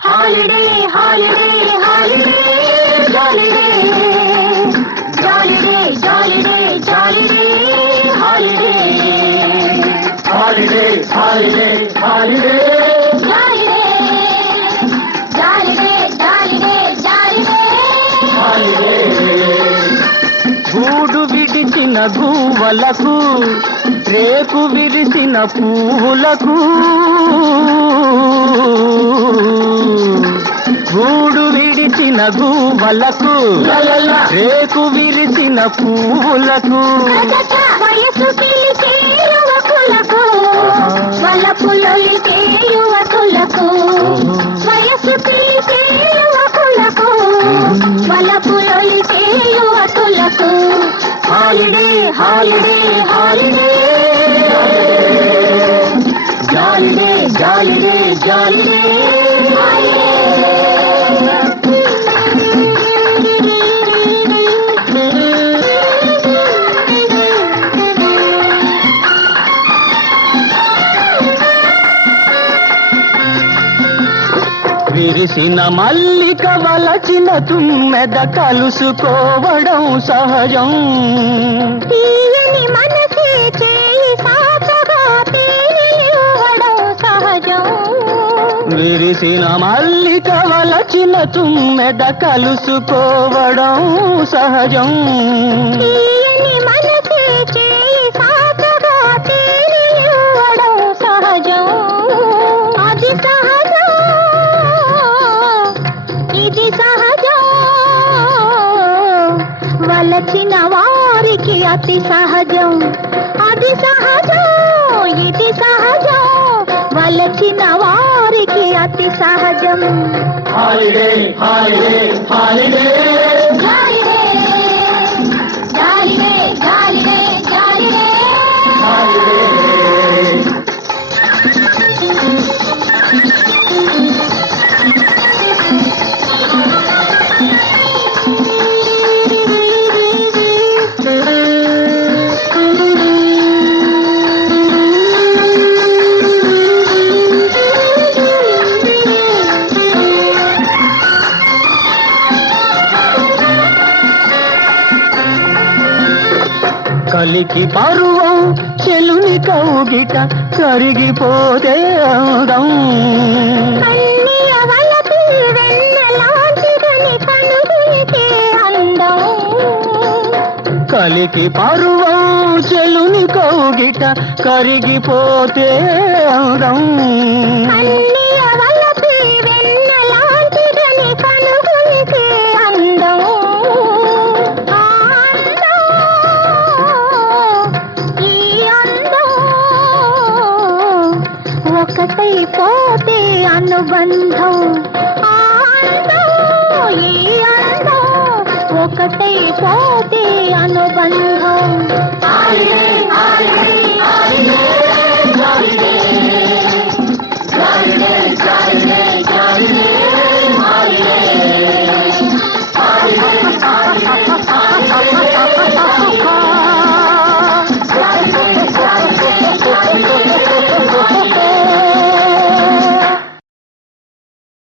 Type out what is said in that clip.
Holiday, holiday, holiday, jolly day. Jolly day, jolly day, jolly day, holiday. Holiday, holiday, holiday. Jolly day. Jolly day, jolly day, jolly day. Holiday. గూడు విడిచిన గువ్వలకు రేకు విరిసిన పువ్వులకు గూడు విడిచిన గువ్వలకు రేకు విరిసిన పువ్వులకు వయసు పిలిచే యువకులకు వలపులొలికే యువకులకు వయసు పిలిచే యువకులకు వలపులొలికే యువకులకు హాలిడే హాలిడే హాలిడే జాలిడే జాలిడే జాలిడే విరిసిన మల్లిక వలచిన తుమ్మెద కలుసుకోవడం సహజం. తీయని మనసే చేయి సాచగా తేలివ్వడం సహజం. విరిసిన మల్లిక వలచిన తుమ్మెద కలుసుకోవడం సహజం. తీయని మనసే చేయి సాచగా తేలివ్వడం సహజం. అది సహజం, ఇది సహజం, వలచిన వారికి అతి సహజం. అది సహజం, ఇది సహజం, వలచిన వారికి అతి సహజం. Holiday, holiday, holiday. జాలిడే జాలిడే జాలిడే జాలిడే Holiday. కలికి పరువం చెలుని కౌగిట కరిగిపోతే అందం. కన్నీయ వలపు వెన్నెలాంటిదని కనుగొలితే అందం. కలికి పరువం చెలుని కౌగిట కరిగిపోతే అందం. కన్నీయ వలపు వెన్నెలాంటిదని కనుగొలితే అందం. ఆ అందం, ఈ అందం ఒకటైపోతే అనుబంధం. ఆ అందం, ఈ అందం ఒకటైపోతే అనుబంధం. Holiday, holiday,